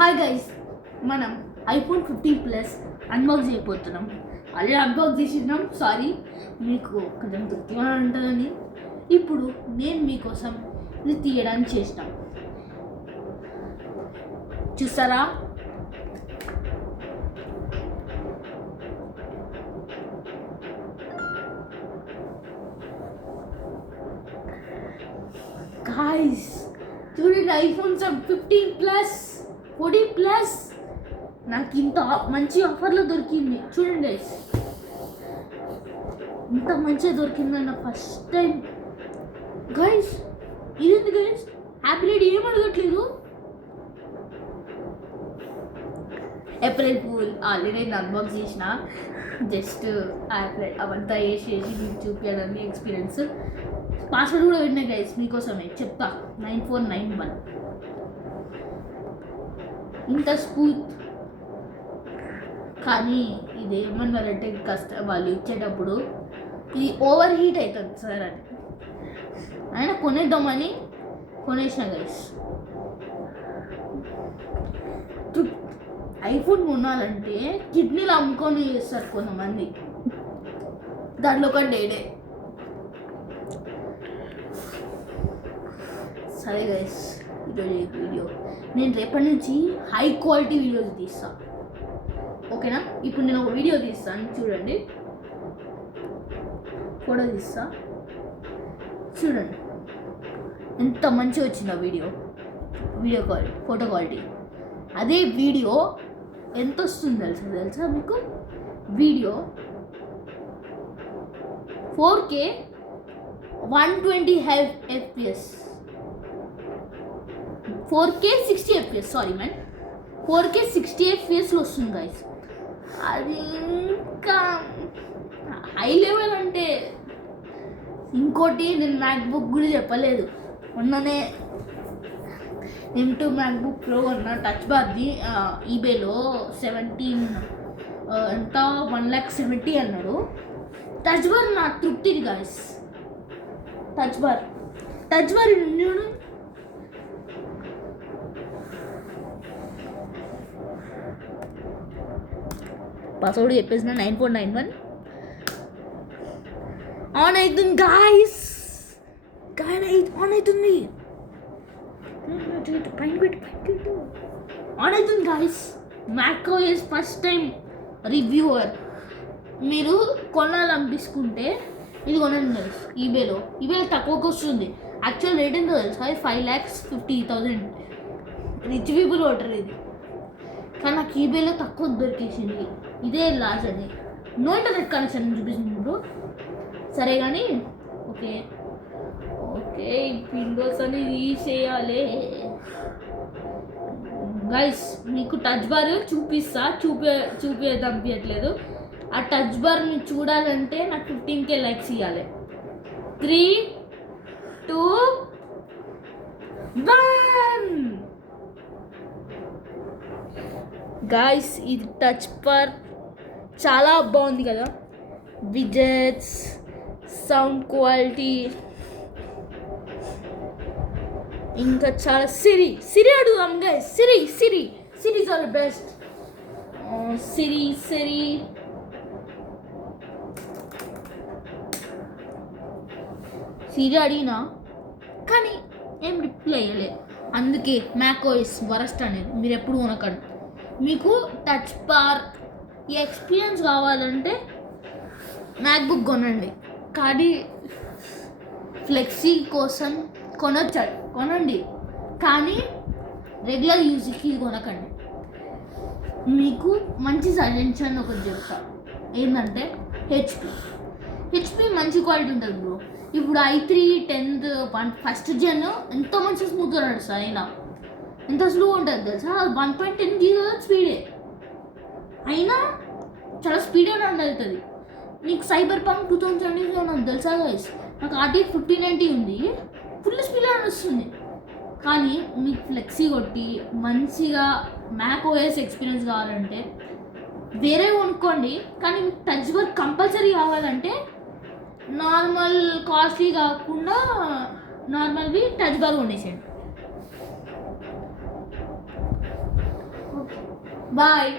Hi guys, మనం iPhone 15 plus unbox చేయబోతున్నాం. Already unbox చేసినాం. సారీ, మీకు కొంచెం తృప్తిగా ఉంటుందని ఇప్పుడు నేను మీకోసం ఇది తీయడానికి చేసినాం. చూసారా? గాయ్స్ చూడండి, ఐఫోన్ 15 ప్లస్ 40 ప్లస్ నాకు ఇంత మంచి ఆఫర్లో దొరికింది. చూడండి గైస్, ఇంత మంచిగా దొరికింది నా ఫస్ట్ టైం. గైస్ ఇదేంటి గైస్, హ్యాపీ రేట్ ఏం అడగట్లేదు. ఏప్రిల్ ఫూల్ ఆల్రెడీ నేను అన్బాక్స్ చేసిన. జస్ట్ యాప్లెట్ అవంతా వేసి మీకు చూపించాలని ఎక్స్పీరియన్స్. పాస్వర్డ్ కూడా పెట్టినా గైస్ మీకోసమే చెప్తా, 9491. ఇంత స్మూత్. కానీ ఇది ఏమన్నారంటే వాళ్ళు ఇచ్చేటప్పుడు ఇది ఓవర్ హీట్ అవుతుంది సార్ అని ఆయన కొనేద్దామని కొనేసిన గైస్. ఐఫోన్ కొనాలంటే కిడ్నీలు అమ్ముకొని చేస్తారు కొంతమంది. దాంట్లో ఒక డేడే. సరే గైస్, ఈరోజు వీడియో నేను రేపటి నుంచి హై క్వాలిటీ వీడియోస్ తీస్తాను, ఓకేనా? ఇప్పుడు నేను ఒక వీడియో తీస్తాను, చూడండి. ఫోటో తీస్తా, చూడండి ఎంత మంచిగా వచ్చిందో వీడియో క్వాలిటీ, ఫోటో క్వాలిటీ. అదే వీడియో ఎంత వస్తుంది తెలుసా మీకు? Video 4K 120 FPS, 4K 60 FPS, sorry man, 4K 60 FPSలో వస్తుంది గైస్. అది ఇంకా హై లెవెల్. అంటే ఇంకోటి నేను మ్యాక్బుక్ కూడా చెప్పలేదు. మొన్ననే M2 మ్యాక్బుక్ ప్రో కొన్న, టచ్ బార్ది ఈబేలో 17 ఎంత 1,70,000 అన్నాడు. టచ్ బార్ నా తృప్తిది గాయస్. టచ్ బార్ చూడు, పాస్వర్డ్ చెప్పేసిన 9491. ఆన్ అవుతుంది గాయస్, ఆన్ అవుతుంది. ఆన్ అవుతుంది guys. macOS first time reviewer. మీరు కొనాలనిపించుకుంటే ఇది కొనండి గైస్. ఈబేలో తక్కువకి వస్తుంది. యాక్చువల్ రేట్ ఎంతో తెలుసా? 5,50,000. రిచ్ పీపుల్ ఓటర్ ఇది. కానీ నాకు ఈబేలో తక్కువ దొరికేసింది. ఇదే లాస్ట్ అది. నో ఇంటర్నెట్ కనెక్షన్ చూపిస్తుంది ఇప్పుడు. సరే కానీ ఓకే విండోస్ అని తీసేయాలి గైస్. మీకు టచ్ బార్ చూపిస్తా, చూపించట్లేదు. ఆ టచ్ బార్ మీరు చూడాలంటే నాకు 15K లైక్స్ ఇవ్వాలి. 3, 2, 1. గాయస్ ఇది టచ్ బార్ చాలా బాగుంది కదా. విజెట్స్, సౌండ్ క్వాలిటీ, ఇంకా చాలా సిరి అడుగుదాం guys. Siri are best. Siri అడిగినా కానీ ఏం రిప్లై అయ్యలే. అందుకే macOS వరస్ట్ అనేది మీరు ఎప్పుడు కొనకండి. మీకు టచ్ బార్ ఈ ఎక్స్పీరియన్స్ కావాలంటే మ్యాక్బుక్ కొనండి. కానీ ఫ్లెక్సీ కోసం కొనండి, కానీ రెగ్యులర్ యూజ్కి కొనకండి. మీకు మంచి సజెషన్ ఒకటి చెప్తా, ఏంటంటే హెచ్పి మంచి క్వాలిటీ ఉంటుంది బ్రో. ఇప్పుడు i3 10th ఫస్ట్ జెన్ ఎంతో మంచి స్మూత్గా నడుస్తుంది. అయినా ఎంత స్లో ఉంటుంది తెలుసా? 1.10 GHz స్పీడే అయినా చాలా స్పీడ్గా రన్ అవుతుంది. నీకు Cyberpunk 2077 తెలుసా గైస్? నాకు RTX 5090 ఉంది, ఫుల్ స్పీడ్గా నడుస్తుంది. కానీ మీకు ఫ్లెక్సీ కొట్టి మంచిగా macOS ఎక్స్పీరియన్స్ కావాలంటే వేరే కొనుక్కోండి. కానీ మీకు టచ్ బార్ కంపల్సరీ కావాలంటే నార్మల్ కాస్ట్లీ కాకుండా నార్మల్వి టచ్ బార్ కొనేసేయండి. బాయ్.